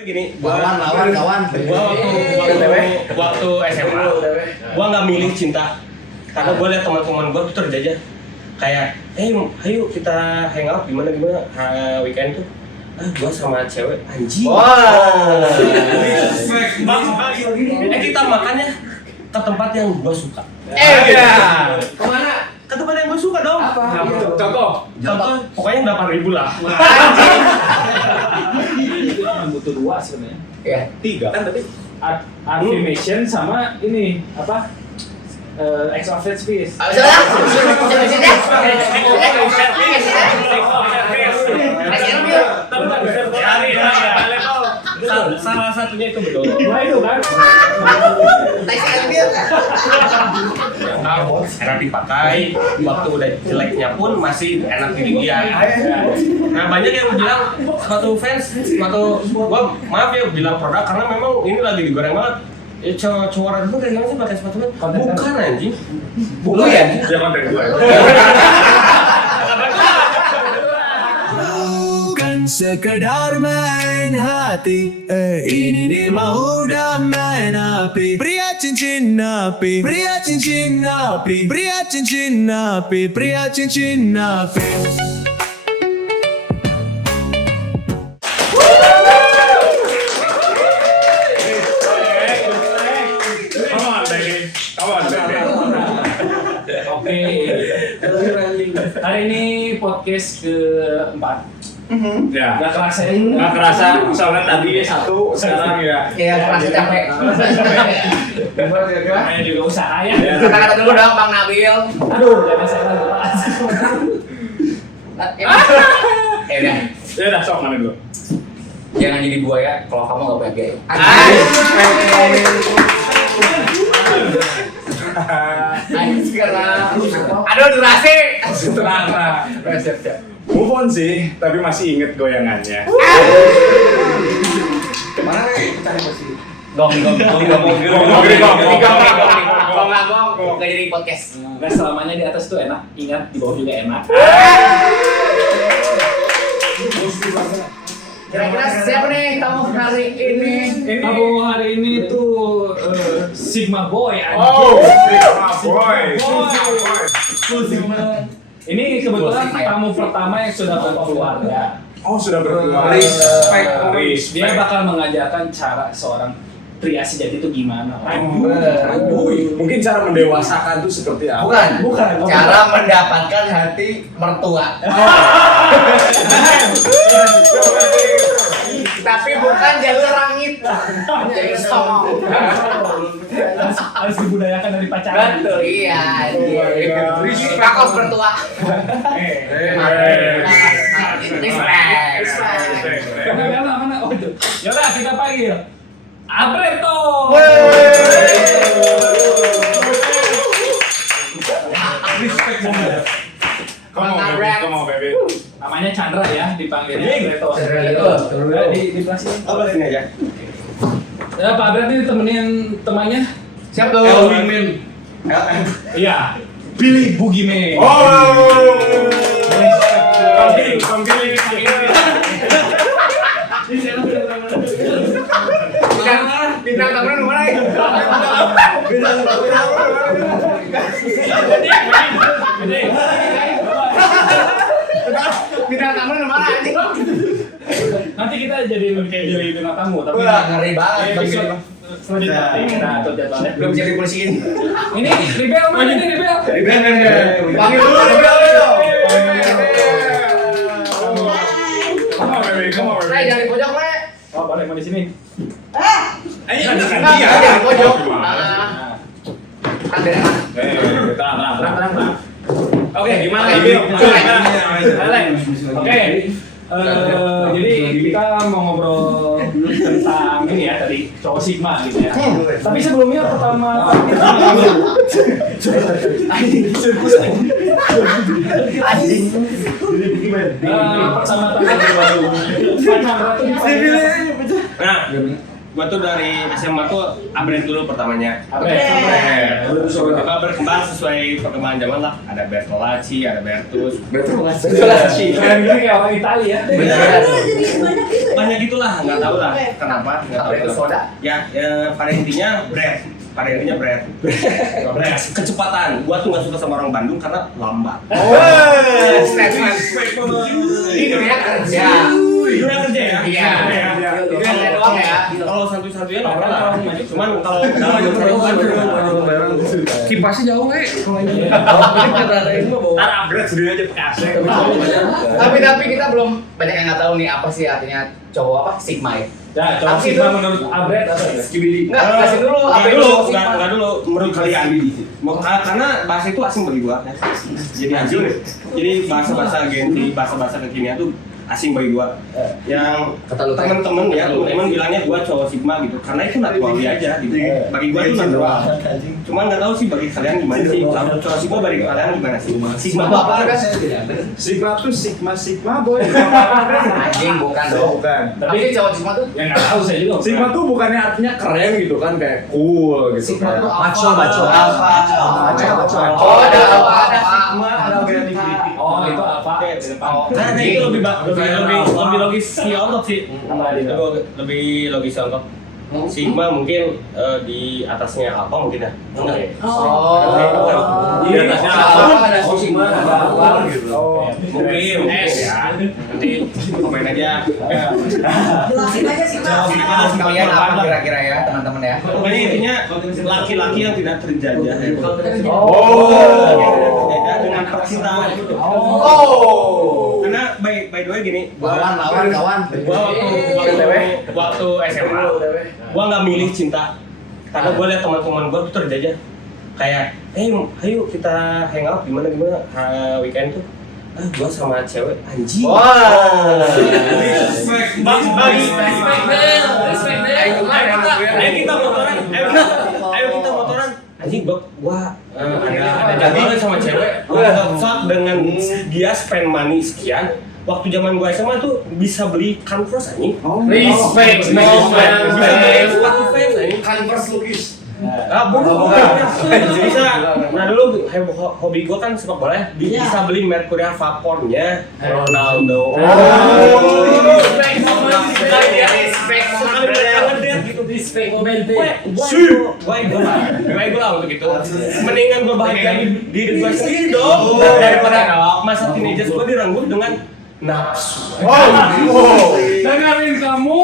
Gini, kawan. Gua waktu SMA, gua nggak milih cinta, karena gua lihat teman-teman gua tuh aja kayak, ayo kita hangout gimana weekend tuh. Gua sama cewek anjing. Wah. Kita makannya ke tempat yang gua suka. Kemana? Ke tempat yang gua suka dong. Apa? Contoh, pokoknya 8.000 lah. Itu cuma butuh 2 sebenarnya. Ya. 3 kan tadi. Affirmation sama ini apa? Acts of service. Salah satunya itu betul. Wah itu kan? Enak dipakai, waktu udah jeleknya pun masih enak dilihat. Nah banyak yang bilang sepatu fans, gua maaf ya bilang produk karena memang ini lagi digoreng banget. Ya cowok itu kayak gimana sih pakai sepatu kan? Bukan anjing. Lu ya? Ya konten gue. Bukan sekedar main hati, ini nih mau udah main api. Pria cincin api, pria cincin api, pria cincin api, pria cincin api. Oke. Hari ini podcast keempat. Ya. Gak kerasa ya? Nggak kerasa, soalnya tadi 1, sekarang ya. Iya, kerasa capek. Namanya juga usaha ya. Kata-kata dulu dong Bang Nabil. Aduh, jangan salah bahas. Ya udah. Ya udah, sok namanya dulu. Jangan jadi buaya kalau kamu nggak punya biaya. Sekarang. Aduh, durasi. Tenang. Siap. Move on sih, tapi masih inget goyangannya. Kemana nih? Kita masih. Gong. Nggak jadi podcast. Nah, selamanya di atas tuh enak, ingat di bawah juga enak. Kira-kira siapa nih tamu hari ini? Tamu hari ini tuh Sigma Boy anjing. Oh, boy. Ini kebetulan tamu pertama yang sudah berkeluarga. Oh, sudah berkeluarga. Respect. Dia bakal mengajarkan cara seorang pria sejati itu gimana. Mungkin cara mendewasakan itu seperti apa? Bukan. Cara mendapatkan hati mertua. Tapi bukan jalur langit. Jadi songong. Harus dibudayakan dari pacaran. Betul, iya. Kakos mertua. Respect. Mana? Oh itu. Yaudah kita panggil Alberto. Respect banget. Come on, baby. Namanya Chandra ya, dipanggilnya Alberto. Di kelas ini. Oh, sini aja. Ya, Pak Albert ini temenin temannya. Siap tuh. Iya. Billy Boogeyman. Pemilih. Bintang tamunya mana ya? Bintang tamunya mana anjing? Nanti kita jadi kayak jadi bintang tamu, tapi Wah, ngeri banget. episode selanjutnya kita atur jadwalnya. Belum bisa dipolisiin. Ini Ribel mana ini Ribel? Panggil dulu Ribel dulu. Come on, baby. Jangan di pojok, Le. Oh, boleh mau di sini. Ayo, Jangan di pojok. Tenang. Oke, Gimana, Oke, Bil? Oke, jadi kita mau ngobrol tentang ini ya tadi cowok Sigma gitu ya. Tapi sebelumnya pertama pertama-tama baru. Gua tuh dari SMA tuh upgrade dulu pertamanya. Upgrade. Tiba-tiba berkembang sesuai perkembangan zaman lah. Ada Bertolacci, ada Bertus. Bertolacci. Keren gini kayak orang Italia ya. Banyak gitulah, nggak tahu lah kenapa. Nggak tahu Bertus kenapa. soda. Ya, pada intinya pada intinya bread. Kecepatan. Gua tuh nggak suka sama orang Bandung karena lambat. Statement. Ini dunia kerja. Dunia kerja ya? Iya. Dunia kerja doang ya. Kalau santuy-santuyan nggak pernah. Cuman kalau dalam perlukan Kipasnya jauh nggak? Kalau ini. Ntar upgrade sendiri aja kasih. Tapi kita belum banyak yang nggak tahu nih apa sih artinya cowok apa Sigma ya. Ya, coba Tapi Sigma itu- menurut upgrade apa ya? Enggak, kasih dulu apa Nggak itu dulu, Sigma. nggak dulu menurut kalian. Karena bahasa itu asing bagi gua. Jadi hancur nih. Jadi bahasa-bahasa genti, bahasa-bahasa kekinian tuh asing bagi gua. Yang Kata lu, Teh. temen-temen ya, temen bilangnya gua cowok Sigma gitu. Karena itu naturalnya aja gitu. Bagi gua itu natural. Cuman nggak tahu sih bagi kalian gimana sih. Kalau cowok Sigma bagi kalian gimana sih? Sigma itu apa kan? Sigma tuh Sigma boy. Anjing bukan dong. Bukan. Tapi cowok Sigma tuh Ya nggak tahu saya juga. Sigma tuh bukannya artinya keren gitu kan, kayak cool gitu Sigma kan. tuh Maco. Oh, ada apa? Oh, itu apa? Nah, itu lebih logis si Ontok sih. Apa itu? Lebih logis si Ontok. Sigma mungkin di atasnya apa mungkin ya? Enggak. Oh. Di atasnya apa? Ada Sigma, ada apa gitu. Mungkin ya. Nanti komen aja. Jelasin aja sih Mas. Jawab kalian apa kira-kira ya teman-teman ya? Pokoknya intinya laki-laki yang tidak terjajah. Oh. Terjajah dengan percintaan. Oh. Karena by the way gini, Lawan kawan. gua waktu SMA, gua nggak milih cinta. Karena gua lihat teman-teman gua tuh terjajah. Kayak, ayo kita hangout gimana weekend tuh. Gua sama cewek anjing. Wah. Ayo kita motoran. Anjing gua ada jadwal sama cewek. Fuck dengan dia spend money sekian. Waktu zaman gua SMA tuh bisa beli Converse anjing. Respect, Bisa beli sepatu fans anjing. Converse lukis. Bisa. Nah dulu hobi gua kan sepak bola ya. Bisa beli Mercuria Vapornya Ronaldo. Gue lah untuk itu. Mendingan gue bahagia di diri gue sendiri dong daripada masa teenagers gue direnggut dengan nafsu. Dengerin kamu.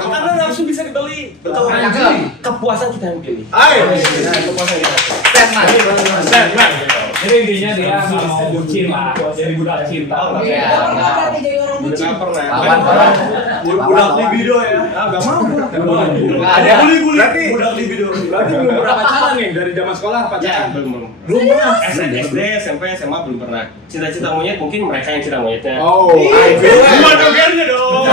Karena nafsu bisa dibeli. Betul. Kepuasan kita yang pilih. Kepuasan kita. Statement. Jadi intinya dia nggak mau bucin lah, jadi budak cinta. Iya. Nggak berarti jadi orang bucin. Nggak pernah. Lawan. Budak libido ya. Nggak mau. Nggak ada. Berarti budak libido. Berarti belum pernah pacaran nih dari zaman sekolah pacaran. Belum pernah. SD, SMP, SMA belum pernah. Cita-cita monyet mungkin mereka yang cinta monyetnya. Oh. Gua dogernya dong.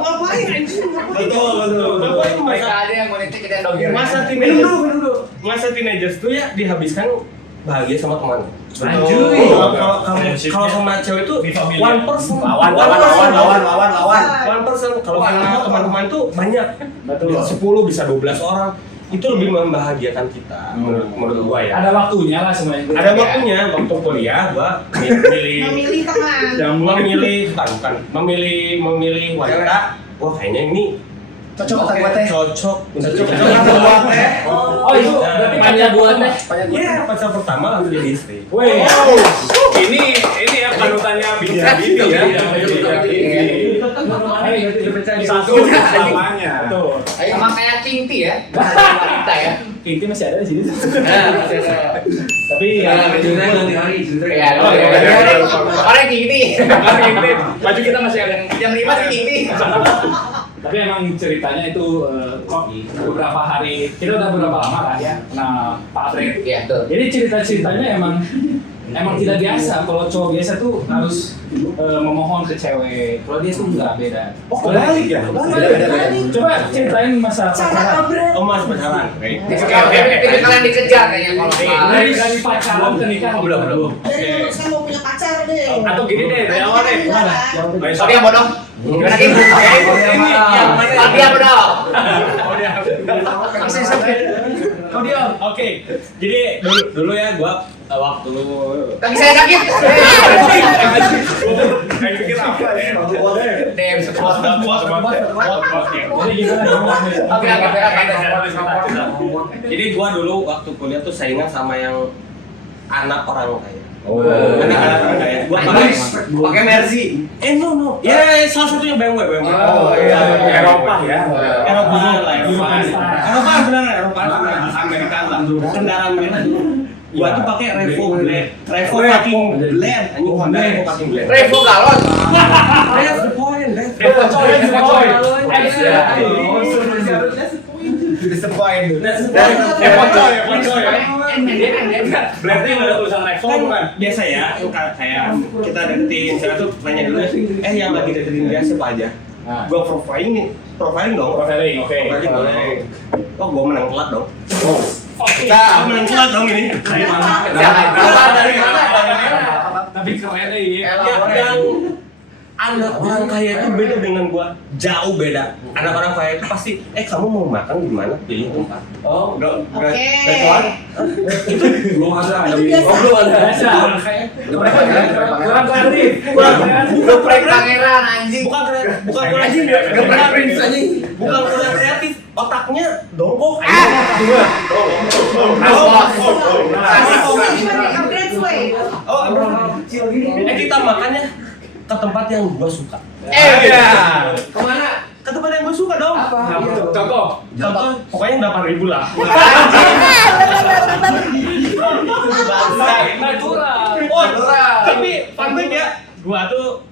Ngapain anjing? Betul. Mereka ada yang monetik kita dogir. Masa teenagers tuh ya dihabiskan bahagia sama teman. Anjir. Kalau sama cewek itu one person. Lawan. One person. Kalau sama teman-teman tuh banyak. Betul. 10 bisa 12 orang. Itu lebih membahagiakan kita menurut gua ya. Ada waktunya lah semuanya. Ada waktunya, waktu kuliah gua Memilih teman. memilih wanita. Wah kayaknya ini Cocok kata gue teh. cocok. Oh itu berarti pacar buat teh. Iya, pacar pertama langsung jadi istri. Weh. Ini ya panutannya bibi ya. Satu namanya. Betul. Sama kayak Cinti ya. Wanita ya. Kinti masih ada di sini. Tapi Ya, orang Cinti. Baju kita masih ada yang 5 sih Cinti. tapi emang ceritanya itu kok beberapa hari kita udah berapa lama lah ya. Nah Pak Apret. Iya, betul. Jadi cerita-ceritanya emang emang tidak biasa. Kalau cowok biasa tuh harus memohon ke cewek. Kalau dia tuh enggak, beda. Oh, kebalik ya? Coba ceritain masa pacaran. Oh mas pacaran. Tapi kalian dikejar kayaknya kalau Dari pacaran ke nikah. Oh, belum. Dari dulu sekarang mau punya pacar deh. Atau gini deh, dari awal deh. Gimana? Oh dia bodoh. Gimana Kim? Ini yang mana? Oh dia bodoh. Kau diam. Oke, jadi dulu ya gua waktu Kaki saya sakit. kayak pikir apa ya? Dem sepuas. Jadi gimana? Oke. Jadi gua dulu waktu kuliah tuh saingan sama yang anak orang kaya. Oh. Anak orang kaya. Gua Pakai Mercy. no. Ya, salah satunya BMW. Oh, iya. Eropa ya. Eropa lah. Eropa. Eropa Amerika lah. Kendaraan merah. Gua tuh pakai Revo Blade. Revo fucking Blade. Anjing Honda Revo fucking Blade. Revo galon. That's the point. Revo coy. Blade-nya udah tulisan Revo kan biasa ya. Kayak kita deketin, saya tuh nanya dulu yang lagi deketin dia siapa aja. Gua profiling dong. Profiling, oke. Profiling boleh. Oh, gua menang telat dong. Nah, Gua menang telat dong ini. Dari mana? dari mana? Tapi keren deh. Yang anak orang kaya itu beda dengan gua, jauh beda. Anak orang kaya itu pasti, kamu mau makan di mana? Pilih tempat. Oh, enggak keluar. Itu Belum ada. Itu biasa. belum ada. Kurang kreatif. Geprek pangeran anjing. Bukan kurang anjing, geprek prince anjing. Bukan kurang kreatif, otaknya dongkok. Upgrade way. Kita makannya ke tempat yang gua suka. Kemana? Ke tempat yang gua suka dong. Contoh. Contoh, pokoknya 8.000 lah. Natural. Tapi fun fact ya, gua tuh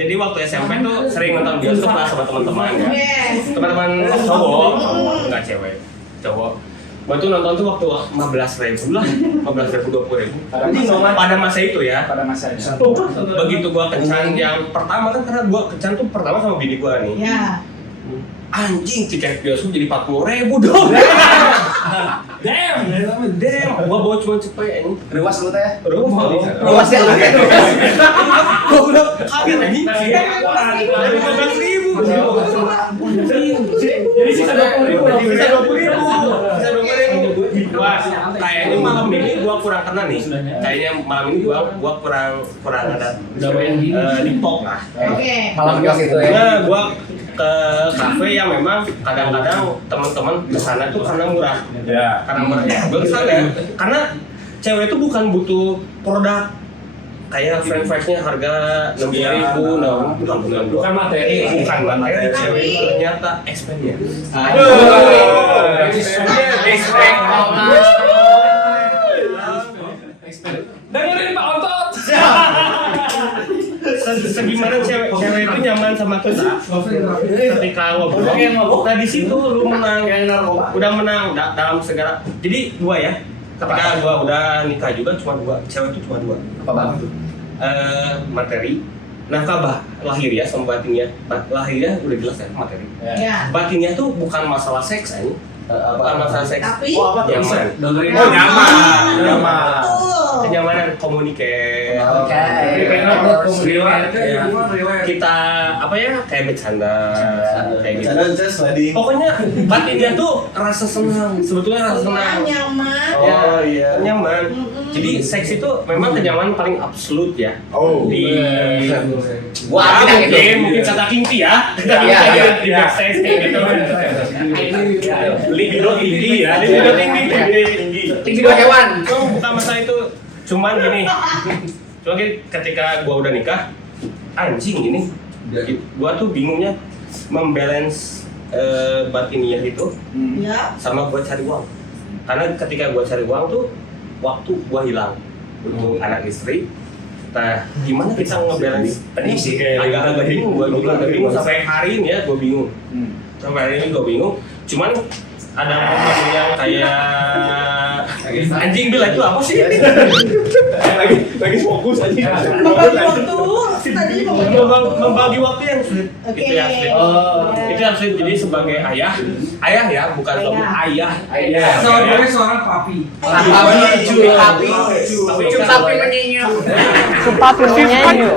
jadi waktu SMP tuh sering nonton bioskop lah sama teman-teman ya. Yes. Teman-teman cowok, enggak cewek, cowok. Gua tuh nonton tuh waktu 15.000 lah, 15.000 20.000. Pada masa itu ya. Pada masanya. Begitu gua kencan yang pertama kan karena gua kencan tuh pertama sama bini gua nih. Ya. Anjing tiket bioskop jadi 40.000 dong. Damn. Gua bawa cuma cepet ini. Ruas lu teh. Ruas ya. Gua udah kaget anjing. Dari 15.000. Jadi sisa 20.000. Bisa 20.000. Wah, kayaknya malam ini gua kurang kena nih. Kayaknya malam ini gua kurang ada di top lah. Oke. Malam kios itu ya. Nah, gua ke kafe yang memang kadang-kadang teman-teman kesana tuh karena murah. Ya. Karena murah ya. Gua kesana ya. Karena cewek itu bukan butuh produk kayak french-nya harga 6.000, Bukan materi. bukan materi. Cewek itu ternyata experience. Dengerin Pak Otot. Segimana cewek itu nyaman sama kita ketika ngobrol. Nah di situ lu menang, udah menang dalam segala. Jadi dua ya. Ketika gua udah nikah juga cuma dua, cewek itu cuma dua. Apa bang? Materi, nafkah lahir ya sama batinnya. Lahirnya udah jelas ya materi. Ya. Batinnya tuh bukan masalah seks aja. Bukan masalah seks. Tapi Nyaman. Dengerin. Oh, nyaman. betul. Kenyamanan komunikasi. Oke. Kita apa ya kayak bercanda kayak gitu. Pokoknya batinnya tuh rasa senang, sebetulnya rasa senang. Nyaman. Ya, nyaman. Jadi seks itu memang kenyamanan paling absolut ya. Oh. Di Gua bilang itu. mungkin kata kinti ya. Iya. Di seks kayak gitu. Libido tinggi ya. Libido tinggi. Tinggi dua hewan. Bukan masalah itu. Cuman gini. Cuma ketika gua udah nikah, anjing gini. Gua tuh bingungnya membalance batiniah itu Ya. sama gua cari uang. Karena ketika gua cari uang tuh waktu gua hilang untuk anak istri. Nah, gimana kita ngebalance? Ini sih agak bingung, gua juga agak bingung sampai hari ini ya gua bingung. Sampai hari ini gua bingung. Cuman ada momen yang kayak anjing bilang itu apa sih? Lagi fokus aja. Membagi waktu. Tadi Membagi waktu yang sulit. Oke. Itu yang sulit. Itu yang sulit. Jadi sebagai ayah ya, bukan suami, ayah. Sebenarnya seorang papi. Papi menyenyum. Papi menyanyi.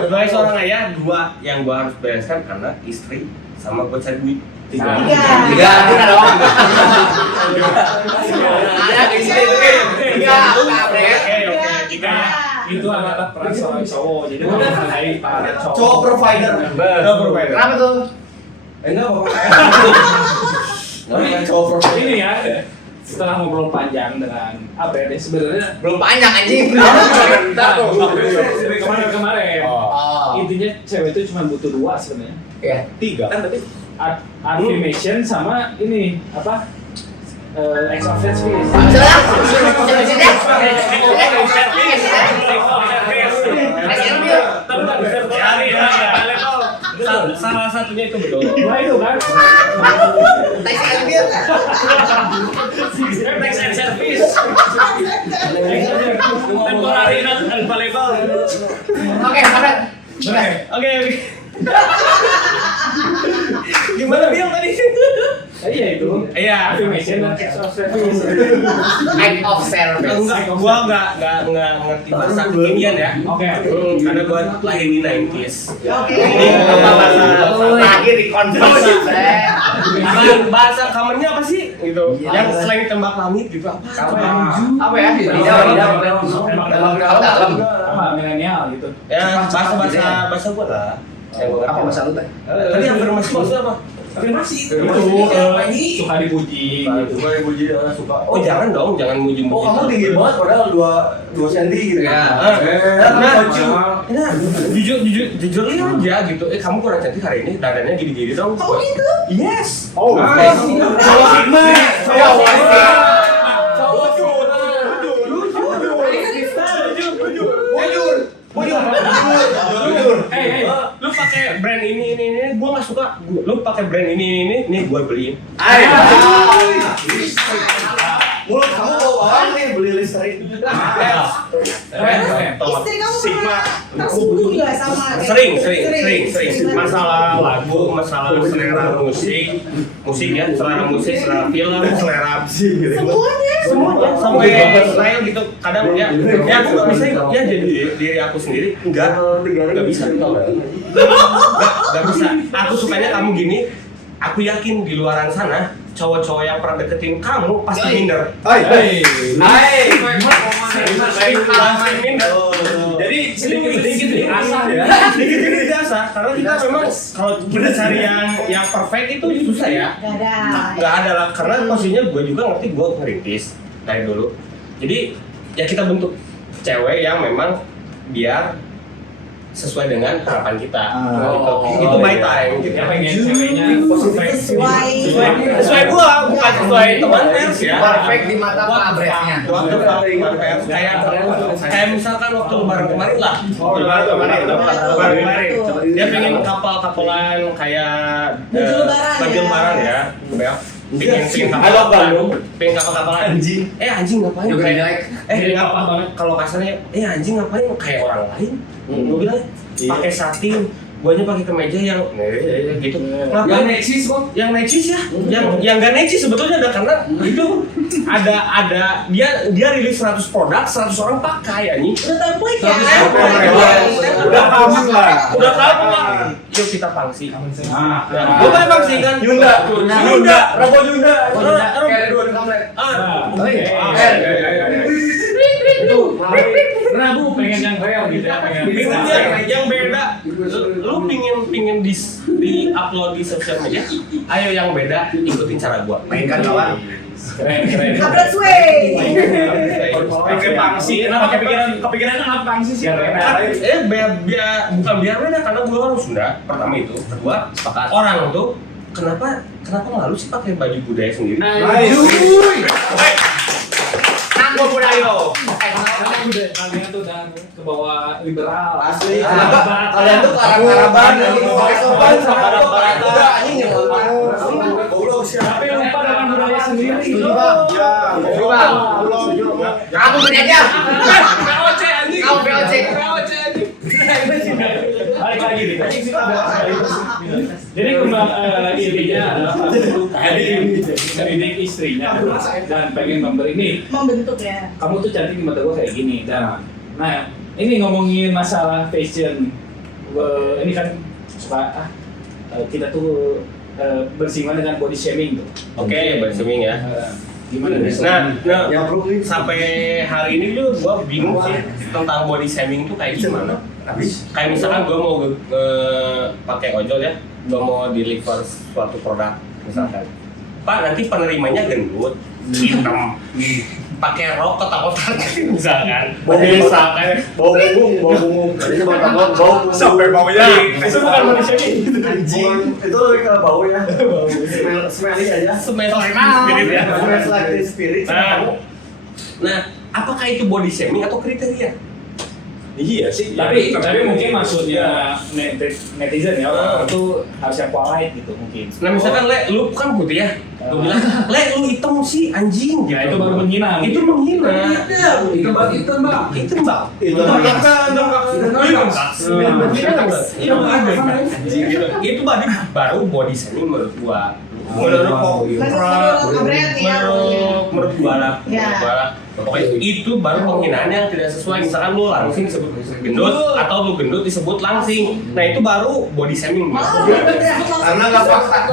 Sebagai seorang ayah, dua yang gua harus bereskan anak, istri, sama buat cari duit. Tiga dong. Tiga. Itu adalah peran seorang cowok. Jadi kalau mengenai para Cowok cowok. provider. Kenapa tuh? Enggak apa-apa. Cowok provider. Ini ya, setelah ngobrol panjang dengan apa ya, sebenarnya Belum panjang anjing. dari kemarin-kemarin. Oh. Intinya cewek itu cuma butuh dua sebenarnya. Ya. 3 kan tadi. Affirmation sama ini apa? Acts of service. Salah satunya itu betul. Dua itu kan? Tax and service. Temporary not available. Oke, sampai. Oke. Gimana Bill tadi? Iya itu. Iya. Affirmation dan acts of service. Act of service. Enggak, gua enggak ngerti bahasa kekinian ya. Oke. Karena gua lahir di 90s. Oke. Ini apa bahasa Lagi di konversi. bahasa common-nya apa sih? Gitu. Yang selain tembak langit gitu apa? Apa ya? Dalam. Sama milenial gitu. Ya, bahasa gua lah. Apa bahasa lu teh? Tadi afirmasi maksudnya apa? Afirmasi itu. Suka dipuji gitu. Suka dipuji, suka. Oh, jangan dong, jangan muji-muji. Oh, kamu tinggi banget padahal 2 cm gitu Ya. Nah, jujur aja gitu. Kamu kurang cantik hari ini, dadanya gini-gini dong. Oh gitu? Yes. Oh, Cowok Sigma. Hey, lu pakai brand ini, gua nggak suka. Lu pakai brand ini, gua beliin. Mulut kamu bau banget nih beli Listerine. Istri kamu pernah tersinggung nggak sama? Sering. Masalah lagu, masalah selera musik ya, selera musik, selera film, selera semuanya sampai saya gitu kadang ya aku nggak bisa ya jadi diri aku sendiri nggak bisa nggak bisa. Aku sukanya kamu gini. Aku yakin di luaran sana cowok-cowok yang pernah deketin kamu pasti minder. Jadi sedikit diasah ya. Sedikit diasah karena kita memang kalau kita cari yang perfect itu susah ya. Nggak ada lah karena posisinya gue juga ngerti gue ngerintis dari dulu. Jadi ya kita bentuk cewek yang memang biar sesuai dengan harapan kita. Itu my time. Kita pengen ceweknya Sesuai gua, bukan sesuai teman pers ya. Perfect di mata Pak Abresnya. Waktu teman pers kayak misalkan waktu lebaran kemarin lah. Lebaran kemarin. Dia pengen kapal-kapalan kayak baju lebaran ya. Pengen kapal-kapalan anjing. Anjing ngapain? Kalau kasarnya anjing ngapain kayak orang lain? Gue bilang pakai satin, guanya pakai kemeja yang gitu. Yang necis kok? Yang necis ya? Yang nggak necis sebetulnya ada karena itu ada dia rilis 100 produk, 100 orang pakai anjing. Udah template ya? Udah paham lah. Udah tahu lah. Yuk kita pangsi. Bukan pangsi kan? Yunda. Rabo Yunda. Kayak dua kamlet. Rabu pengen yang real gitu ya, yang beda. Lu pingin di upload di sosial media. Ayo yang beda ikutin cara gua. Mainkan kawan. keren. Abres way. Pakai pangsi, kenapa kepikirannya kenapa pangsi sih? Bukan biar beda karena gua orang Sunda pertama itu, kedua orang tuh kenapa malu sih pakai baju budaya sendiri? Nanda Ayo. Kalian tuh udah ke bawah liberal. Asli. Kalian tuh karang-karangan lagi pakai sopan sama udah anjing yang Goblok sih. Tapi lupa dengan budaya sendiri. Setuju, Bang. Ya, Setuju, Bang. Kamu beli aja. VOC anjing. Kamu VOC. Balik lagi nih. Jadi intinya adalah mendidik istrinya dan pengen memberi nih. Membentuk ya. Kamu tuh cantik di mata gue kayak gini. Dan, nah ini ngomongin masalah fashion. Ini kan suka kita tuh bersinggungan dengan body shaming tuh. Oke, bersemi ya. Gimana nih? Nah, sampai hari ini tuh gue bingung sih tentang body shaming tuh kayak gimana. Kayak misalkan gue mau pakai ojol ya, gue mau deliver suatu produk misalkan. Pak, nanti penerimanya gendut, hitam, pakai rok kotak-kotak misalkan. Misalkan. Bau bungung. Tadinya bau sampai baunya. Itu bukan body shaming. Anjing. Itu lebih ke bau ya. Smelly aja. Smell like teen spirit ya. Smells like teen spirit. Nah, apakah itu body shaming atau kriteria? Iya sih. Tapi mungkin maksudnya netizen ya orang itu harus yang polite gitu mungkin. Nah misalkan lu kan putih ya, lu bilang lu hitam sih anjing gitu. Ya itu baru menghina. Itu menghina. Itu bang. Itu baru body shaming menurut gua. Menurut gua lah. Pokoknya itu baru penghinaan yang tidak sesuai. Misalkan lu langsing disebut gendut atau lu gendut disebut langsing. Nah itu baru body shaming. Karena nggak fakta.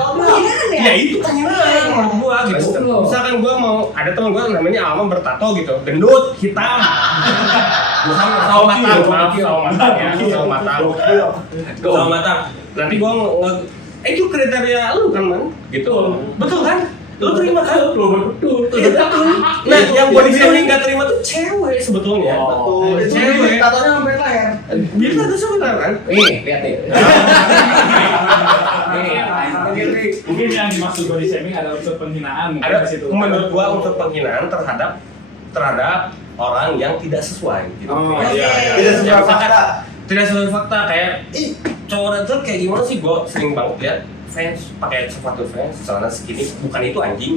Ya itu penghinaan menurut gua gitu. Misalkan gua mau ada teman gua namanya Alma bertato gitu, gendut, hitam. Sawo matang. Nanti gua itu kriteria lu kan man, gitu. Betul kan? Lu terima kan? Betul. Nah, yang body shaming nggak terima tuh cewek sebetulnya. Betul. Cewek. Tatonya sampai leher. Biar tato sebentar kan? Nih, lihat nih. Mungkin yang dimaksud body shaming adalah unsur penghinaan mungkin Ada di situ. menurut gua untuk penghinaan terhadap orang yang tidak sesuai gitu. Tidak sesuai fakta. Tidak sesuai fakta kayak cowok itu kayak gimana sih? Gua sering banget lihat fans pakai sepatu fans celana segini, bukan itu anjing.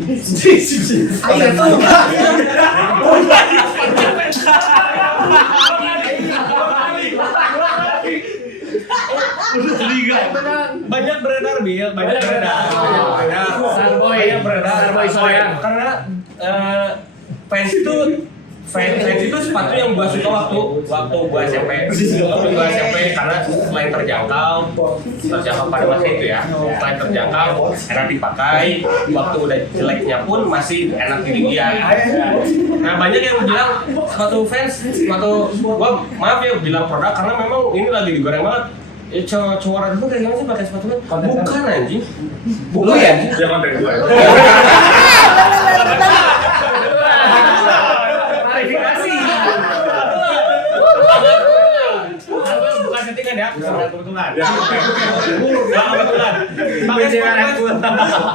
Banyak beredar banyak beredar. Karena fans itu sepatu yang gua suka waktu gua SMP. Karena selain terjangkau pada masa itu ya, selain terjangkau, enak dipakai, waktu udah jeleknya pun masih enak dilihat. Nah banyak yang bilang sepatu gua maaf ya bilang produk karena memang ini lagi digoreng banget. Cowok itu kayak gimana sih pakai sepatu kan? Bukan anjing. Bukan ya? Jangan konten gue. Klarifikasi. Bukan settingan ya, kebetulan.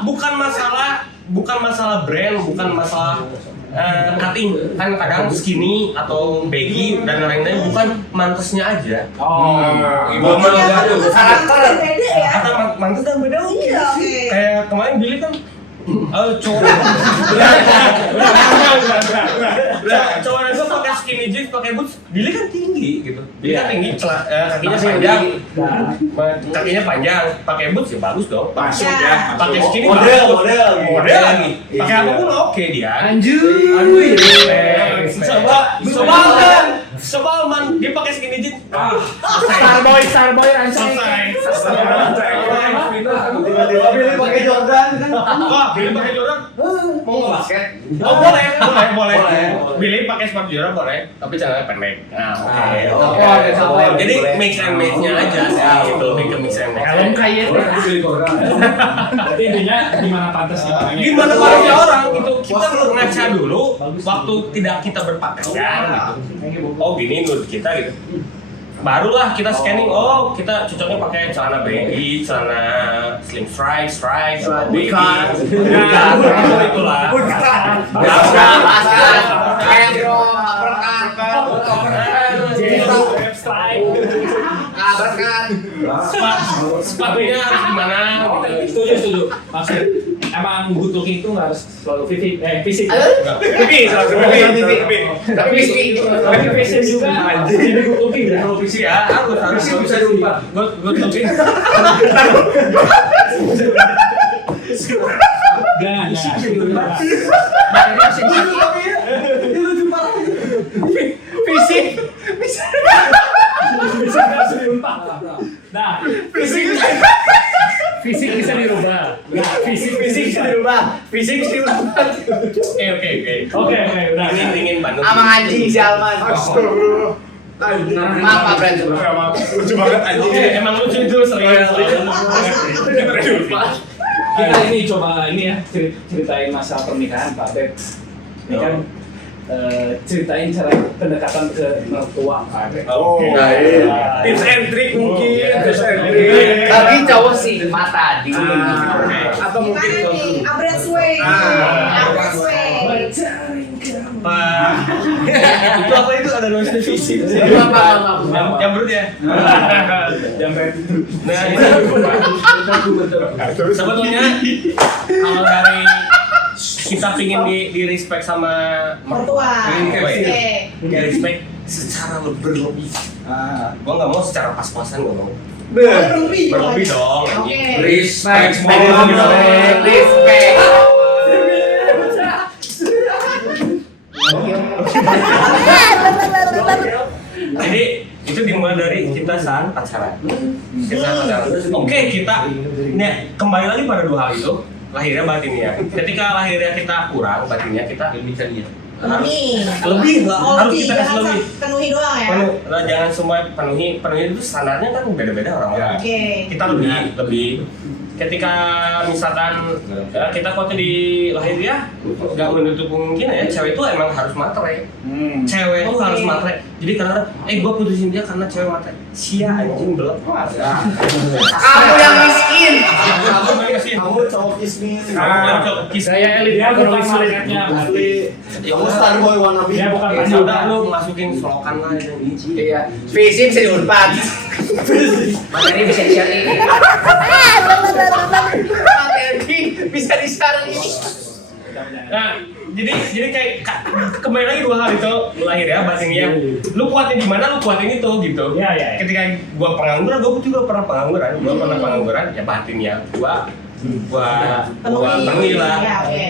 Bukan masalah brand, bukan masalah cutting. Kan kadang skinny atau baggy dan lain-lain bukan mantesnya aja. Karakter beda ya. Kata mantes dan beda oke Iya, sih. oke. Kayak kemarin Billy kan cowok itu pakai skinny jeans, pakai boots, Billy kan tinggi gitu. Billy kan tinggi, kakinya panjang, pakai boots ya bagus dong. Masuk ya. Pakai skinny Model lagi. Pakai apapun oke dia. Sebal man, dia pakai skinny jeans. Starboy Selesai. Tiba-tiba Billy pakai Jordan kan. Wah, Billy pakai Jordan. Mau basket? Oh boleh. Billy pakai sepatu Jordan boleh, tapi celananya pendek. Nah, oke. Jadi mix and match-nya aja sih, itu lebih ke mix and match. Kalau kayak Berarti intinya gimana pantas kita Gimana pantasnya orang itu kita ngaca dulu waktu tidak kita berpakaian gitu. Oh gini menurut kita gitu. Barulah kita scanning, oh kita cocoknya pakai celana baggy, celana slim strike, Bukan. itulah. kayak bro Kabarkan. Sepatunya harus gimana? Setuju. Maksud emang good looking itu nggak harus selalu fisik. Fisik. Tapi Tapi fashion juga. Jadi good looking. Kalau fisik ya harus bisa diubah. Good looking. Nah. fisik. Nah, fisik bisa dirubah. Fisik bisa dirubah. Fisik bisa dirubah. Oke. Oke, udah. Dingin Bandung. Amang anjing si Alman. Astagfirullah. Maaf Pak Brand. Lucu banget anjing. Emang lucu itu sering. Kita ini coba ini ya ceritain masa pernikahan Pak Beb. Ini kan ceritain cara pendekatan ke mertua Pak Beb. Oke. Tips and trick mungkin. Tips and trick. Tapi cowok sih mata tadi. Atau mungkin Gimana nih? Average way. Average way. Itu apa itu ada noise fisik. Yang berut ya. Jambret. Nah ini sebetulnya kalau dari kita pingin di respect sama Mertua. Oke. Kayak respect secara berlebih. Gua nggak mau secara pas-pasan, gua mau berlebih dong. Oke. Respect. Jadi itu dimulai dari kita saat pacaran. Oke, kita ini kembali lagi pada dua hal itu, lahirnya batinnya. Ketika lahirnya kita kurang, batinnya kita lebih lah, harus kita kasih lebih. Penuhi doang ya. Jangan semua penuhi itu standarnya kan beda-beda orang-orang. Oke. Kita lebih. Ketika misalkan kita kuatnya di lahiriah, nggak menutup kemungkinan ya cewek itu emang harus matre. Cewek itu harus matre. Jadi karena gue putusin dia karena cewek matre. Sia anjing belum. Kamu yang miskin. Kamu cowok kismin. Saya elit ya bukan malaikatnya. Kamu starboy wannabe. Ya bukan Ya udah lu masukin slogan lah yang ini. Iya. Fisik bisa diunpad. Materi bisa di-share ini. Materi bisa di-share ini. Nah, jadi kayak kembali lagi dua hal itu lahir ya batinnya. Lu kuatin di mana, lu kuatin itu gitu. Iya. Ketika gua pengangguran, gua juga pernah pengangguran, ya batinnya gua penuhi lah. Ya, oke.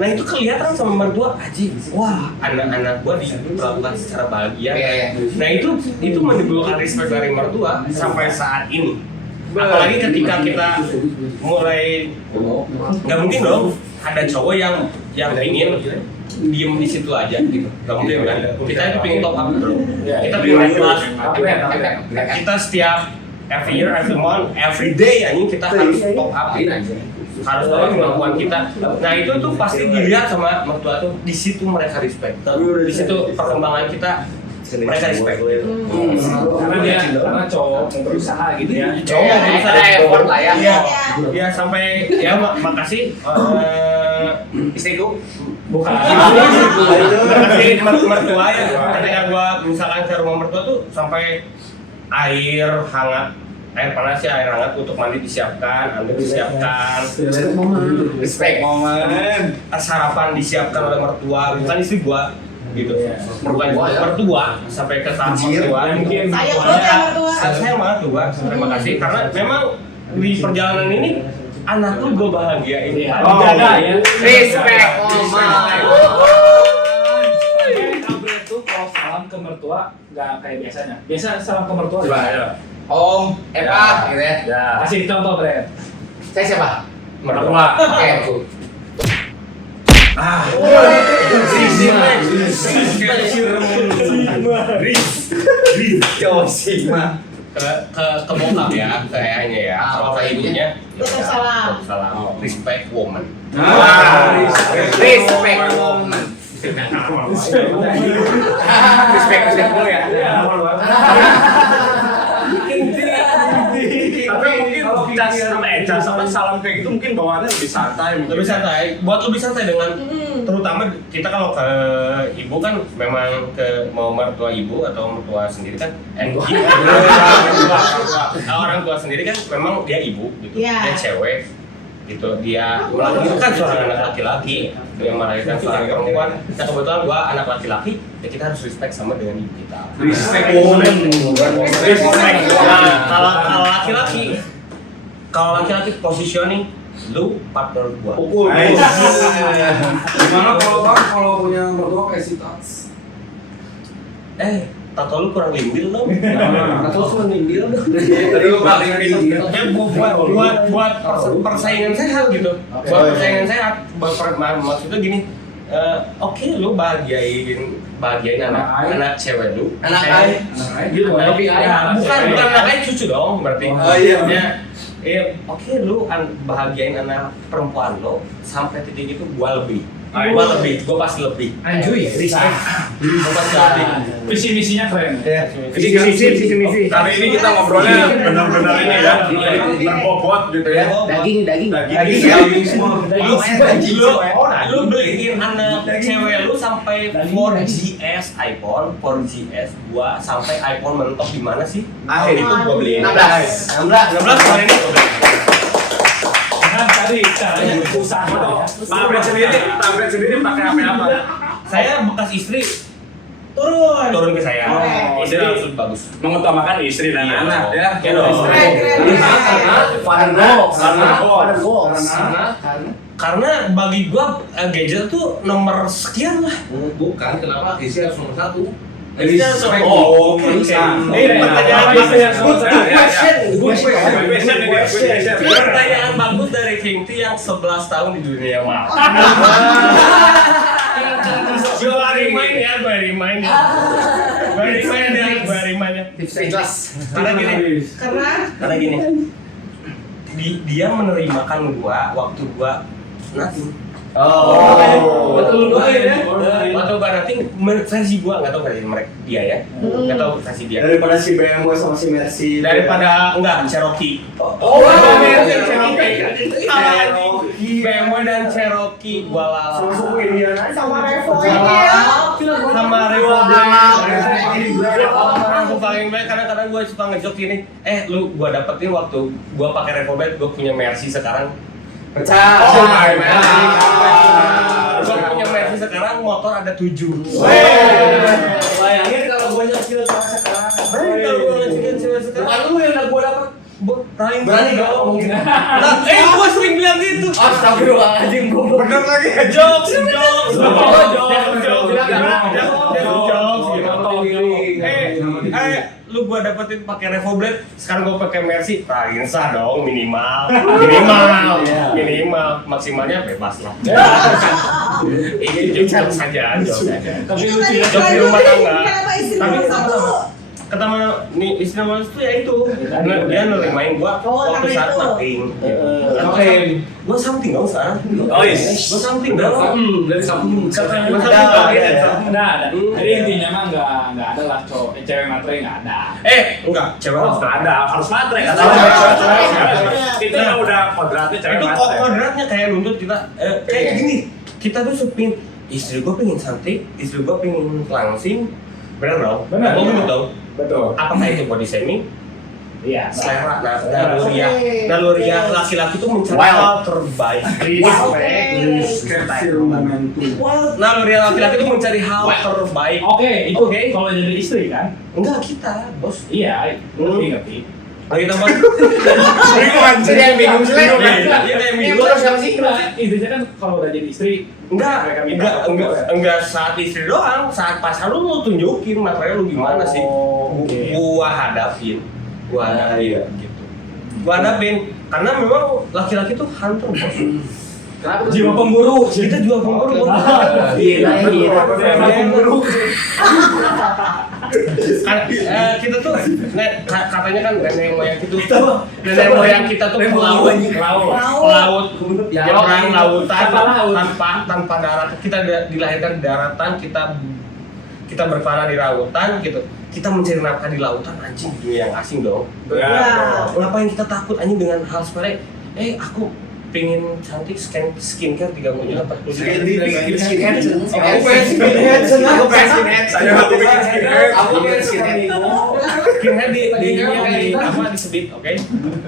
Nah itu kelihatan sama mertua aji. Wah, anak-anak gua diperlakukan secara bahagia. Iya. Nah itu menimbulkan respect dari mertua sampai saat ini. Apalagi ketika kita mulai nggak mungkin dong ada cowok yang ingin diem di situ aja gitu. Nggak mungkin kan? Kita itu pengen top up bro. Kita pengen naik kelas. Kita setiap every year, every month, every day anjing kita harus top up harus tahu kemampuan kita. Nah itu tuh pasti dilihat sama mertua tuh, di situ mereka respect. Di situ perkembangan kita mereka respect. Karena cowok mau berusaha gitu ya. Cowok mau berusaha effort lah ya. Ya sampai ya makasih Istriku. Bukan. makasih mertua ya. Ketika gua misalkan ke rumah mertua tuh sampai air panas ya, air hangat untuk mandi disiapkan, anduk disiapkan, Respect momen. sarapan disiapkan oleh mertua, bukan istri gua gitu. Mertua sampai ke tahap mertua. Mungkin Sayang banget ya mertua. Saya banget tuh gua, terima kasih karena memang di perjalanan ini anak tuh gua bahagiain. dijaga ya. Respect momen. Kabel tuh kalau salam ke mertua nggak kayak biasanya. Biasa salam ke mertua. Coba ya. Om, Epa, gitu ya. Kasih contoh, Bre. Saya siapa? Mertua. Oke. Cowok Sigma. Ke bokap ya, ke ayahnya ya. Kalau ke ibunya, Tetap salam. salam. Respect woman. Respect momen. Respect dulu ya. Tapi mungkin cas sama salam kayak gitu mungkin bawaannya lebih santai. Lebih santai, buat lebih santai dengan terutama kita kalau ke ibu kan memang ke mau mertua ibu atau mertua sendiri kan orang tua sendiri kan memang dia ibu gitu, Iya. dia cewek gitu, dia melahirkan seorang anak laki-laki, dia melahirkan seorang perempuan. Nah kebetulan gua anak laki-laki, ya kita harus respect sama dengan ibu kita. Respect. Nah, kalau laki-laki positioning lu partner gua. Pukul. Gimana kalau punya mertua kayak si Tats? Tato lu kurang lindir dong. Tato lu lindir. Tadi lu paling lindir. Buat persaingan sehat gitu. Buat persaingan sehat. Maksudnya gini. Oke, lu bahagiain anak cewek lu. Anak ai. Gitu. Bukan anak ai cucu dong berarti. Oke, lu bahagiain anak perempuan lo sampai titik itu gua gua pasti lebih. Anjuy. Gua pasti lebih. Visi misinya keren. Visi. Kali ini kita ngobrolnya benar-benar ini ya, berbobot gitu ya. Daging. Lu beliin anak cewek lu sampai 4GS iPhone, 4GS gua sampai iPhone mentok di mana sih? Itu gua beliin. 16 kemarin ini gua beliin. Kan tadi caranya usaha ya. Tablet sendiri pakai HP apa? Saya bekas istri turun ke saya. Istri Jadi- harus bagus. Mengutamakan istri dan Iya. anak ya. Iya dong. Karena bagi gua gadget tuh nomor sekian lah. Bukan, kenapa isi harus nomor 1? Pertanyaan pertanyaan bagus dari King T yang 11 tahun di dunia map. Gua remind ya. Karena gini. Dia menerimakan gua waktu gua nothing. Betul ya. Waktu gua nothing versi gua nggak tahu versi mereka dia ya. Nggak tahu versi dia. Daripada si BMW sama si Mercy. Daripada enggak Cherokee. BMW dan Cherokee gua lalah. Sama Revo ini ya. Sama Revo Aku paling baik kadang-kadang gue suka ngejok gini. Gua dapetin waktu gua pakai Revo Black, gua punya Mercy sekarang. Pecah. Gua punya Mercy sekarang, motor ada 7. Bayangin kalau gua nyicil sekarang. Kalau gua ngecilin cewek sekarang, Bukan lu yang gua dapat. berani dong. Gua sering bilang gitu. Astagfirullahaladzim, gua Bener lagi. Jokes. Lu gua dapetin pakai Revo Blade, sekarang gua pakai Mercy, insya dong minimal, maksimalnya bebas lah. Ini jokes saja. Tapi lucu ya. Jokes di rumah tangga. Kenapa istri Tapi nomor satu? ketemu nih istri nomor itu ya itu, dia nerimain gua waktu saat nothing. Gua something dong sekarang. Gua something dong. Dari samping. Ada. Jadi intinya mah nggak ada lah cowok cewek matre nggak ada. Enggak, cewek harus ada. Harus matre kan? Itu yang udah kodratnya cewek Itu matre. kodratnya kayak nuntut kita kayak gini. Kita tuh supin istri gua pengen cantik, istri gua pengen langsing. Bener dong? Bener. Gua bener dong. Betul. Apakah itu body shaming? Iya. Selera, naluriah laki-laki tuh mencari hal terbaik. Naluriah laki-laki tuh mencari hal terbaik. Oke, itu Oke. kalau jadi istri kan? Enggak kita, bos. Iya, ngerti. Lagi tambah. Jadi yang bingung sih. Iya, kayak Ini bingung. terus siapa sih? Intinya kan kalau udah jadi istri Enggak saat istri doang, saat pacar lu tunjukin material lu gimana sih. Oke. Gua hadapin gitu. Gua hadapin karena memang laki-laki tuh hunter, bos. Kenapa tuh? Jiwa pemburu. Kita juga pemburu. Pemburu. Kita tuh katanya kan nenek moyang kita tuh pelaut, yang lautan tanpa darat. Kita dilahirkan di daratan, kita berkelana di lautan gitu. kita mencari nafkah di lautan anjing di dunia yang asing dong. Ya. Ngapain kita takut anjing dengan hal sepele? Aku pengen cantik skincare 30 juta 40 juta. Skinhead. Saya aku bikin skinhead. Aku pengen skinhead. Skinhead di apa disebut, oke?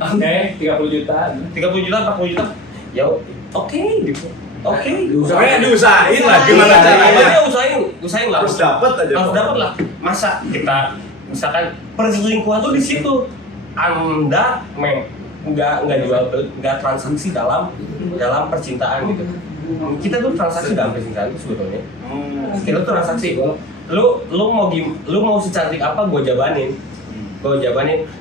Oke, 30 juta. 30 juta 40 juta. Ya oke gitu. Oke. Soalnya diusahain lah gimana caranya. Pokoknya usahain lah. Harus dapat aja. Harus dapat lah. Masa kita misalkan perselingkuhan tuh di situ. Anda nggak jual nggak transaksi dalam percintaan gitu. Kita tuh transaksi dalam percintaan itu sebetulnya. Kita tuh transaksi. Lu mau secantik apa gue jabanin.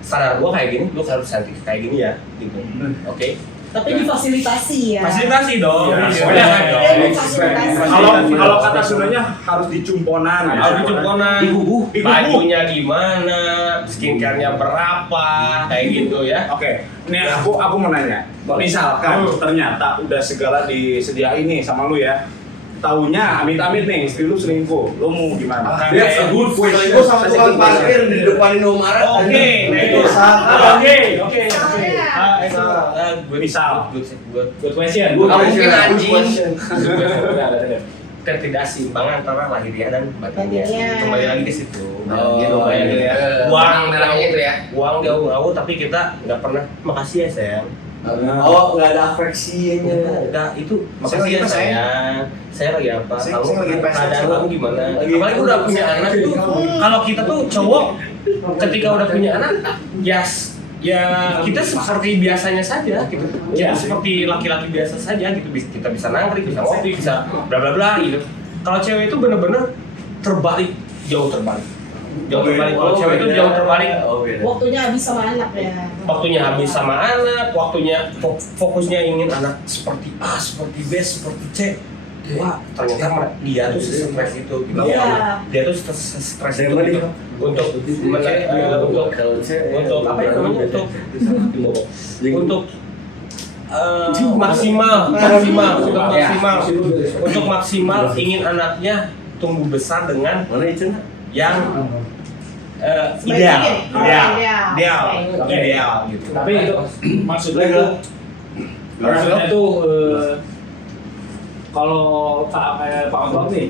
Standar gue kayak gini, lu harus cantik kayak gini ya gitu. Oke. Tapi difasilitasi ya. Fasilitasi dong. Iya, Fasilitasi. Kalau kata Sundanya harus dicumponan. Harus dicumponan. Diguguh. Bajunya gimana, skincare-nya berapa, kayak gitu ya. Oke, ini aku mau nanya. Misalkan ternyata udah segala disediain nih sama lu ya. Taunya amit-amit nih istri lu selingkuh. Lu mau gimana? Dia good Selingkuh sama tukang parkir di depan Indomaret. Oke, nah itu. Oke. Misal. Good question. Mungkin anjing. Ketidakseimbangan antara lahiriah dan batinnya. Batinnya. Kembali lagi ke situ. Oh, Gitu kayak gitu ya. Uang merahnya itu ya. Uang jauh-jauh tapi kita nggak pernah makasih ya sayang. Oh, nggak ada afeksinya. Enggak, itu makasih ya sayang. Saya lagi apa? Saya Kamu lagi pas. keadaan kamu gimana? Lagi Apalagi udah punya anak tuh. Kalau kita tuh cowok ketika udah punya anak, ya kita seperti biasanya saja gitu. Kita seperti laki-laki biasa saja gitu. Kita bisa nangkring, bisa ngopi, bisa bla bla bla gitu. Kalau cewek itu bener-bener terbalik, jauh terbalik. Kalau cewek itu jauh terbalik. Waktunya habis sama anak ya. Waktunya habis sama anak, waktunya fokusnya ingin anak seperti A, seperti B, seperti C. Wah, ternyata dia tuh stres itu gitu. Iya. Dia tuh stres itu gitu. Untuk apa ya namanya? Untuk maksimal ingin anaknya tumbuh besar dengan yang ideal gitu. Tapi itu maksudnya itu kalau Pak Abang nih,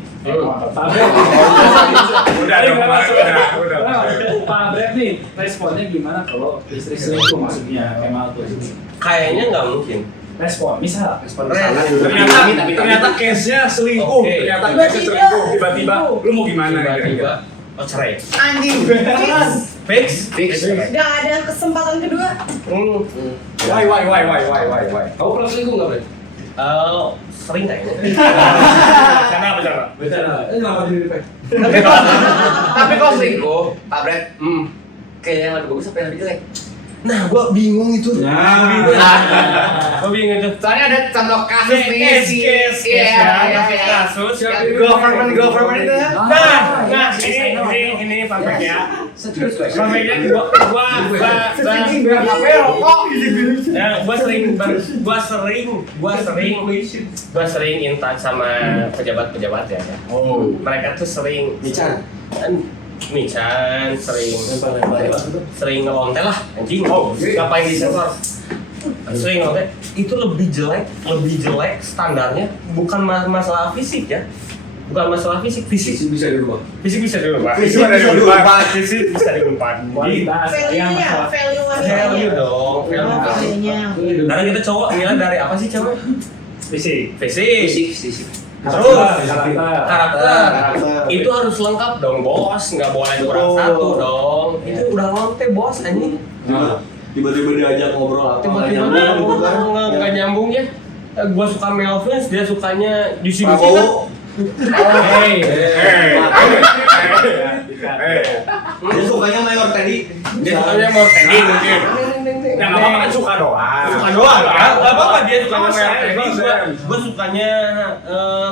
Pak Abret nih, responnya gimana kalau istri selingkuh maksudnya Kemal tuh? Kayaknya nggak mungkin. Respon, misal Ternyata case-nya selingkuh. Oke. Ternyata case-nya selingkuh. Tiba-tiba lu mau gimana? Tiba-tiba cerai. Anjing. Fix. Gak ada kesempatan kedua. Why? Kamu pernah selingkuh nggak, Bre? Sering kayaknya. Bercanda. Tapi kalau selingkuh, Pak Bret, kayak yang lebih bagus apa yang lebih jelek? Nah, gua bingung itu. Gua bingung itu. Soalnya ada contoh kasus nih si Kasus. government itu ya. Nah, ini perfect ya. Perfectnya gua sering in touch sama pejabat-pejabat ya. Mereka tuh sering Mican sering ngelontel lah anjing. Ngapain di server? Sering ngelontel. Itu lebih jelek standarnya bukan masalah fisik ya. Bukan masalah fisik bisa dirubah. Fisik bisa dirubah. kualitas yang Value dong. Karena kita cowok nilai dari apa sih cowok? fisik. Fisik. Terus karakter itu harus lengkap dong bos, nggak boleh kurang satu dong. Itu udah lonte bos anjing. Tiba-tiba diajak ngobrol apa? Tiba-tiba nggak nyambung ya. Gua suka Melvins, dia sukanya Juicy kan. Dia sukanya Mayor Teddy. Dia sukanya Morteni mungkin. Nah, nggak apa-apa kan suka doang. Suka doang ya? Nggak apa-apa dia sukanya Morteni. Gua sukanya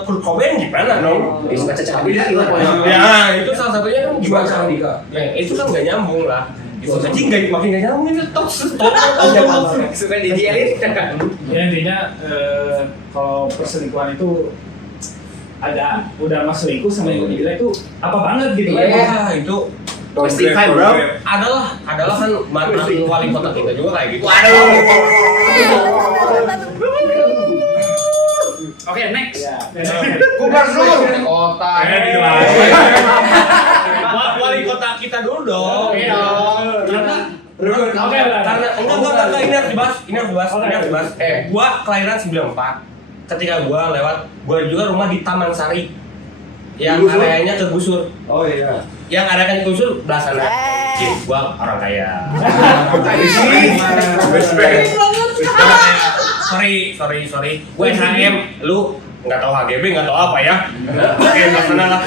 Kurt Cobain gimana dong? Dia suka Caca Abida gimana? Ya itu salah satunya kan gimana? Ya itu kan nggak nyambung lah. Itu anjing makin nggak nyambung itu top. Suka didialin. Ya intinya kalau perselingkuhan itu udah mas selingkuh sama yang jelek itu apa banget gitu Ya itu Justify, bro. Adalah kan mantan wali kota kita juga kayak gitu. Oke, next. Ya. Gubernur kota. Wali kota kita dulu dong. Iya. Karena enggak ini harus dibahas. Gua kelahiran 94. Ketika gua lewat, gua juga rumah di Taman Sari. Yang areanya kegusur. Oh iya. Yang ada kan kegusur belah sana. Gua orang kaya. Sorry. Gue SHM, lu nggak tahu HGB, nggak tahu apa ya? Oke, belah sana lah.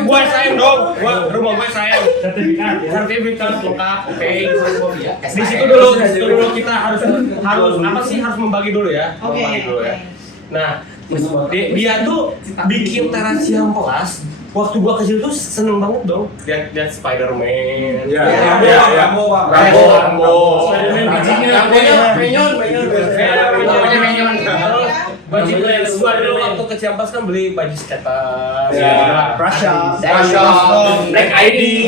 Gue SHM dong. Rumah gue SHM. Sertifikat lengkap. Oke. Di situ dulu kita harus membagi dulu ya. Oke. Membagi dulu ya. Nah, dia tuh bikin teras Cihampelas. Waktu gua kecil tuh seneng banget dong lihat Spider-Man. Rambo. Spider-Man bijinya. Penyon. Baju gua dulu waktu ke Cihampelas kan beli baju skater. Prasha. Black ID.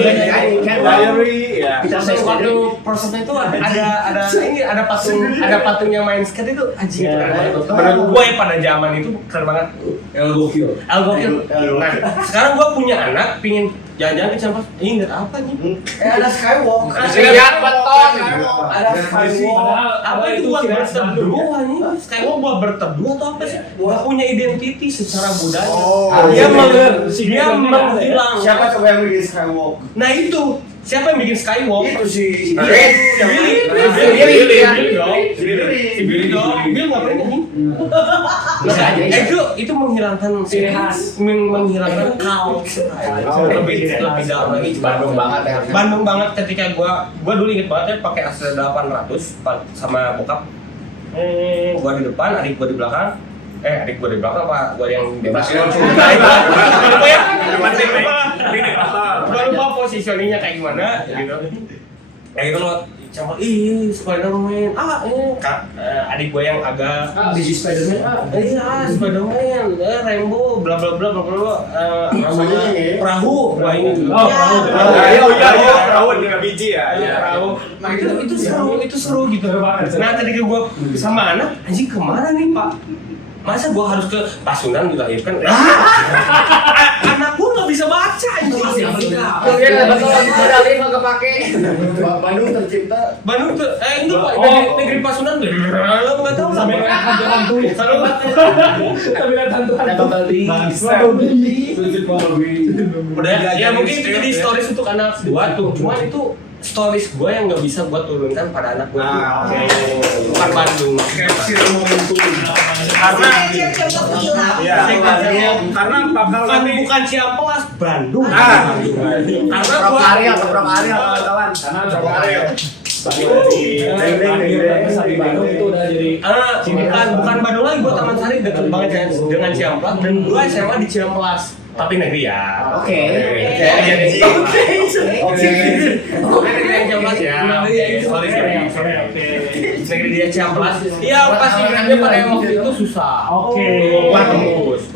Diary, ya. Waktu prosesnya itu ada patung yang main skate itu anjing keren banget. Menurut gua ya pada zaman itu keren banget. El Gokil. Nah, sekarang gua punya anak pingin jalan-jalan ke Cihampelas. Ingat apa nih? Ada Skywalk. Lihat beton. Ada Skywalk. Apa itu buat berteduh anjing? Skywalk buat berteduh atau apa sih? Gak punya identiti secara budaya. Dia menghilang. Siapa coba yang bikin Skywalk? Nah itu siapa yang bikin Skywalk? Itu si Billy dong. Bill ngapain anjing? Bisa aja. Itu menghilangkan Ciri khas. menghilangkan culture. Lebih dalam lagi Bandung banget ketika gua dulu inget banget ya pakai AC 800 sama bokap. Gua di depan, adik gua di belakang. Adik gua di belakang apa? Gua yang di belakang. Gua lupa positioningnya kayak gimana gitu. Ya gitu loh. Cuma Spider-Man. Adik gue yang agak Biji Spider-Man. iya Spider-Man, Rainbow, bla bla bla bla bla. Namanya perahu. Wah ini. Perahu 3 biji ya. Perahu. Nah itu seru gitu. Nah ketika gue sama anak, anjing kemana nih Pak? Masa gua harus ke Pasundan dilahirkan? Anak gua nggak bisa baca anjing. Medali nggak kepake. Bandung tercipta. Bandung tuh, itu Pak, negeri Pasundan nggak tahu Sampai hantu hantu. Sampai hantu hantu. Udah, ya mungkin itu jadi stories untuk anak gua tuh. Cuman itu stories gua yang nggak bisa gua turunkan pada anak gua. Bukan Bandung. Karena bakal bukan Cihampelas, Bandung. Karena Prokarya kawan. Karena di Bandung itu udah jadi bukan Bandung lagi, gua Taman Sari deket banget dengan Cihampelas dan gua SMA di Cihampelas. Tapi negeri ya. Oke. Negeri yang Cihampelas ya. Sorry. Negeri dia Cihampelas. Iya pasti negerinya pada yang waktu itu susah. Oke. Gua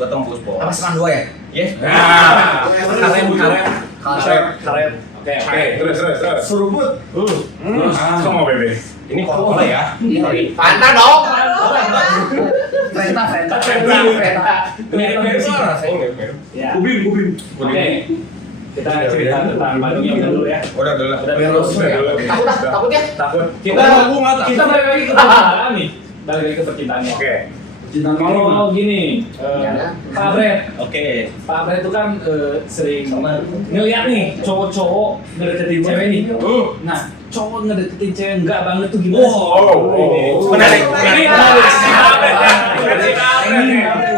tembus bos. Apa seman 2 ya? Yes. Karet. Oke. Terus. Surubut. Sama bebe. Ini Coca-Cola ya. Sorry. Fanta dong. Fanta. Mirip-mirip lah rasanya mirip-mirip. Ya. Kubing. Oke. Kita cerita tentang Bandung yang dulu ya. Udah dulu. Takut ya? Takut. Kita balik lagi ke percintaan nih. Balik lagi ke percintaannya. Oke. Kalau gini, Pak Bret. Oke. Pak Bret itu kan sering ngeliat nih cowok-cowok ngedeketin cewek nih. Nah, cowok ngedeketin cewek enggak banget tuh gimana sih? Menarik.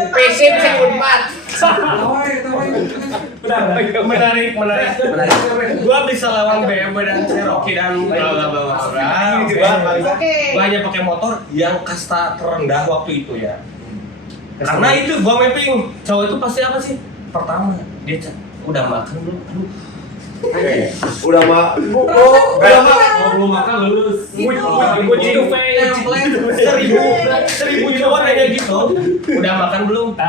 PC bisa 4. Menarik. Gua bisa lawan BMW dan Cherokee dan Oke. Gua hanya pakai motor yang kasta terendah waktu itu ya. Karena itu gua mapping cowok itu pasti apa sih? Pertama dia udah makan belum? Aduh, Udah mah. belum makan lulus. Itu. Seribu cowok nanya gitu. Udah makan belum?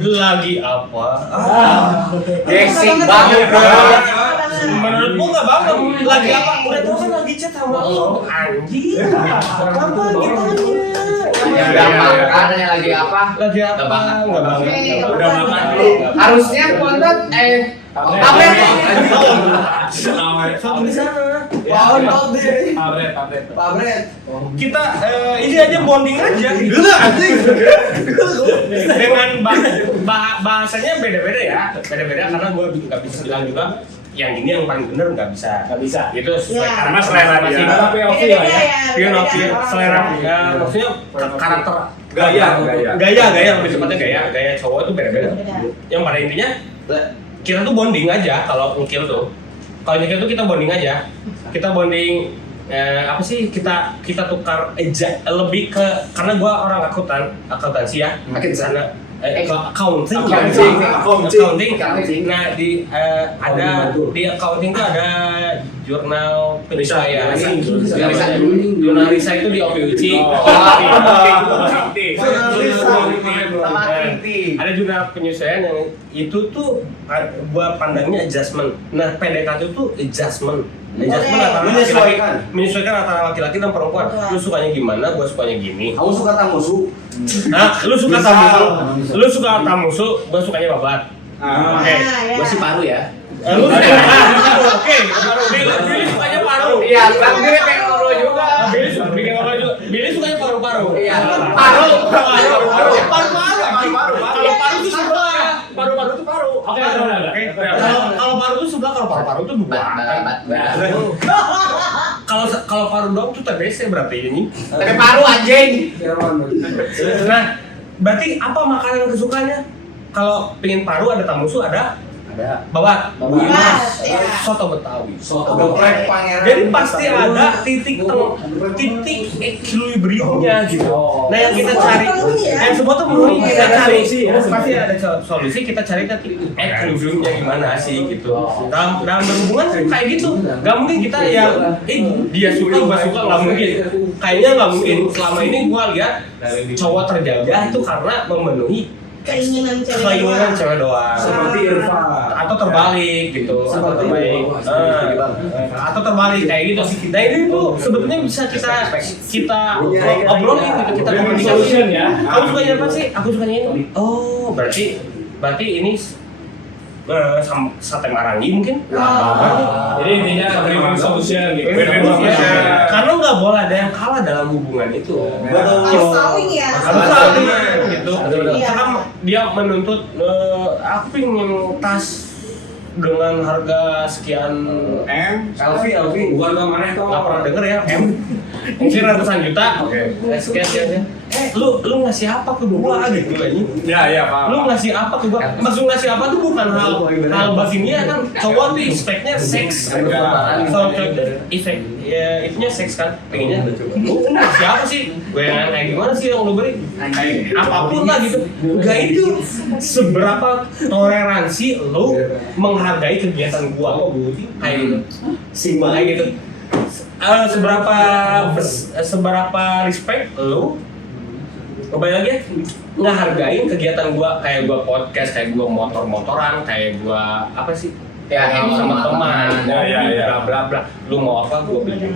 Lagi apa? Gengsi banget bro. Menurut gua nggak banget. Lagi apa? Udah tahu kan lagi chat sama lo. Anjing. Apa gitu? Udah makan nanya lagi apa? Lagi apa? Nggak banget. Udah makan dulu. Harusnya konten apa Satu di sana. Pabret. Kita ini aja bonding aja. Dengan bahasanya beda-beda ya. Beda-beda karena gue nggak bisa bilang juga yang ini yang paling bener nggak bisa. Itu sesuai Ya. karena selera dia. Karena POV lah ya. Selera dia. Maksudnya karakter Gaya. lebih tepatnya gaya cowok itu beda-beda. Yang pada intinya kita tuh bonding aja kalau nyekil tuh. Kalau nyekil tuh kita bonding aja. Kita bonding apa sih kita tukar lebih ke karena gua orang akuntansi ya. Sana accounting. Nah di ada di accounting tuh ada jurnal penyesuaian. Jurnal Risa itu di OPUC. Ada jurnal penyesuaian yang itu tuh gua pandangnya adjustment. Nah PDKT itu adjustment. Adjustment antara menyesuaikan antara laki-laki dan perempuan. Lu sukanya gimana, gua sukanya gini. Kamu suka tamusu? Nah, lu suka tamusu, gua sukanya babat. Oke. Gua sih paru ya. Lu suka oke. Billy sukanya paru. Iya, Bang Billy pengen ngobrol juga. Billy sukanya paru-paru. Iya. Paru. Kalau paru itu sebelah. Paru-paru itu paru. Oke. Kalau paru itu sebelah, kalau paru-paru itu dua. Kalau paru doang itu TBC berarti ini. Tapi paru anjing. Nah, berarti apa makanan kesukaannya? Kalau pengen paru ada tamusu ada babat. Soto Betawi. Geprek pangeran. Jadi pasti ada titik equilibriumnya gitu. Nah yang kita cari, yang semua tuh perlu kita cari sih. Pasti ada solusi, kita cari equilibriumnya gimana sih gitu. Dalam berhubungan kayak gitu, nggak mungkin kita yang dia suka gua suka, nggak mungkin. Kayaknya nggak mungkin. Selama ini gua lihat cowok terjaga itu karena memenuhi keinginan cewek doang. Seperti Irfan. Atau terbalik gitu. Atau terbalik kayak gitu. Nah ini tuh sebetulnya bisa kita obrolin gitu, kita komunikasi ya. Kamu sukanya apa sih? Aku sukanya ini. Oh, berarti ini sate marangi mungkin? Jadi intinya win-win solution gitu. Karena nggak boleh ada yang kalah dalam hubungan itu. Harus saling ya. Harus saling gitu. Iya. Karena dia menuntut aku pengen tas dengan harga sekian LV. warga mana itu nggak pernah denger ya mungkin ratusan juta. Sekian. Lu ngasih apa ke gua gitu aja. Ya, Pak. Lu ngasih apa ke gua? Maksud ngasih apa tuh bukan hal baginya kan cowok tuh expect-nya seks. Kalau cowok efek ya itunya seks kan pengennya. Lu ngasih apa sih? Gue yang kayak gimana sih yang lu beri? Apapun lah gitu. Gak itu seberapa toleransi lu menghargai kegiatan gua kayak gitu. Kayak gitu. Seberapa respect lu kembali lagi ya, ngehargain kegiatan gua kayak gua podcast, kayak gua motor-motoran, kayak gua apa sih? Ya, sama teman. Ya. Bla bla. Lu mau apa gua beli.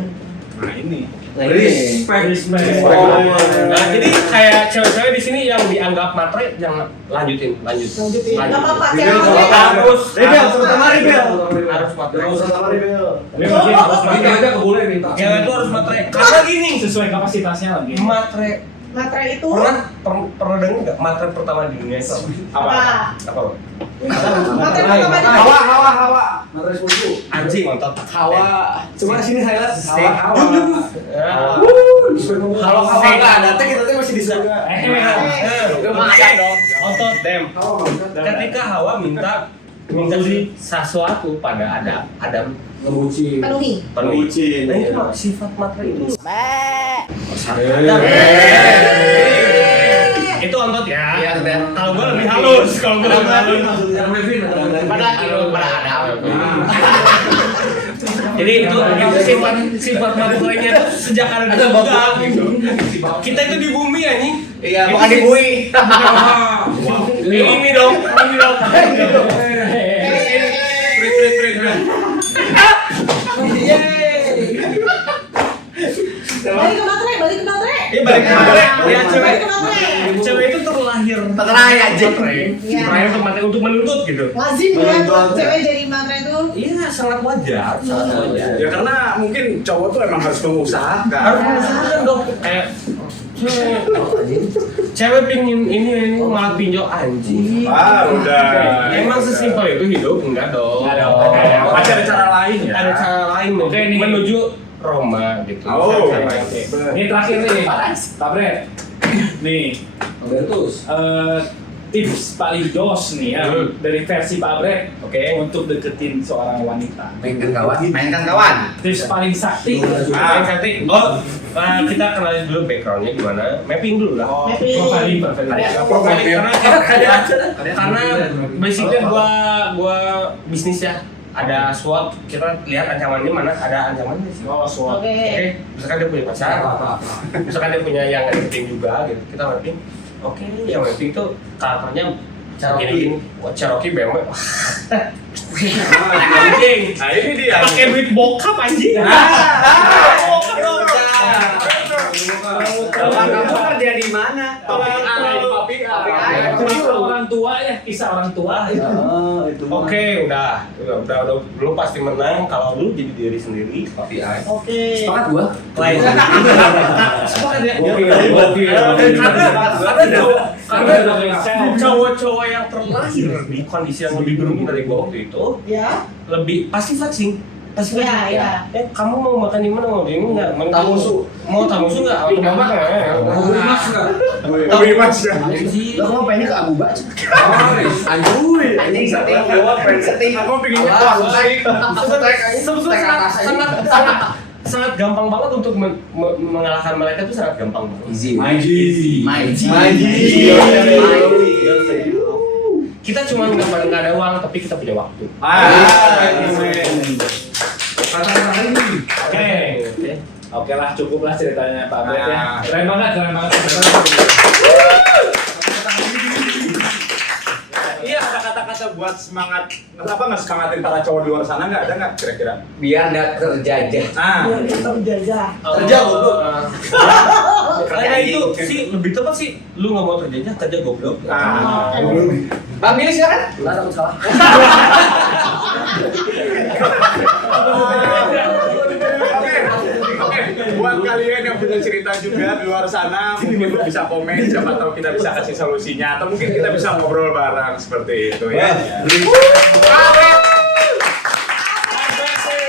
Nah ini. Respect. Nah, jadi kayak cewek-cewek di sini yang dianggap matre jangan lanjutin. Nggak apa-apa, Harus Terutama Rebel. harus matre. Terutama Rebel. Ini mungkin harus Cewek itu harus matre. Karena gini, sesuai kapasitasnya lagi. matre Matre itu pernah dengar nggak matre pertama di dunia itu apa? apa? Matre pertama di Hawa. Matre 10. Anjing nonton. Hawa. Coba sini highlight. Hawa. Kalau Hawa nggak ada, kita masih di surga. Lumayan dong. otot dem. Ketika Hawa minta sesuatu pada Adam Ngebucin. penuhi. Ngebucin. Nah itu sifat matre itu. Itu ontot ya. Iya, bener. Kalau gue lebih halus, kalau gue lebih halus. Pada Adam. Jadi itu sifat manusianya itu sejak ada di surga gitu. Kita itu di bumi anjing. Iya, bukan di bui. Ini dong. Balik ke baterai, balik ke baterai. Balik ke baterai. Ya Balik cewek. ke baterai. Cewek itu terlahir Baterai aja. Iya. Terakhir untuk menuntut gitu. Lazim ya buat cewek jadi baterai itu. Iya, sangat wajar. Ya karena mungkin cowok tuh emang harus mengusahakan. Harus mengusahakan dong. Kayak cewek pingin ini malah pinjol anjing. Udah. Emang sesimpel itu hidup enggak dong? Enggak dong. Pasti ada cara lain ya. Ada cara lain Oke, nih. menuju Roma gitu. Oh. Ini terakhir nih, Pak Bret. Nih, tips paling jos nih ya dari versi Pak Bret. Oke. Untuk deketin seorang wanita. Mainkan kawan. Tips paling sakti. Yang cantik. Kita kenalin dulu backgroundnya gimana. Mapping dulu lah. Mapping. Profiling. Karena basicnya gua bisnis ya. Ada SWOT, kita lihat ancamannya mana, ada ancamannya sih. Oh, SWOT. Oke. Misalkan dia punya pacar, misalkan dia punya yang ngedating juga gitu, kita mapping. Oke, yang mapping tuh karakternya gini-gini. Wah, Cherokee BMW. Anjing. Nah ini dia. Pakai duit bokap anjing. Bokap dong. Kamu kerja di mana? Kisah orang tua ya, kisah orang tua. Oke, udah lu pasti menang kalau lu jadi diri sendiri. Oke. Sepakat gua. Lain. Sepakat ya. Karena cowok-cowok yang terlahir di kondisi yang lebih beruntung dari gua waktu itu Ya. lebih pasti flexing. Pasti Iya, flexing. iya. Kamu mau makan di mana? Mau di ini nggak? Tamusu. Mau tamusu nggak? Atau mau makan? Tapi mas ya. Lo mau pengennya ke Abu Bakar? Anjing setting. Aku pinginnya langsung. Sebetulnya sangat gampang banget untuk mengalahkan mereka itu sangat gampang banget. Maiji. Kita cuma nggak ada uang tapi kita punya waktu. Oke lah, cukup lah ceritanya Pak Bret ya. Keren banget. Iya, ada kata-kata buat semangat. Kenapa nggak semangatin para cowok di luar sana nggak ada nggak kira-kira? Biar nggak terjajah. Biar kita menjajah. Kerja goblok. Karena itu sih lebih tepat sih lu nggak mau terjajah kerja goblok. Bang Billy silakan. Takut salah. Oke, buat kalian yang punya cerita juga di luar sana, mungkin bisa komen, siapa tahu kita bisa kasih solusinya, atau mungkin kita bisa ngobrol bareng seperti itu ya.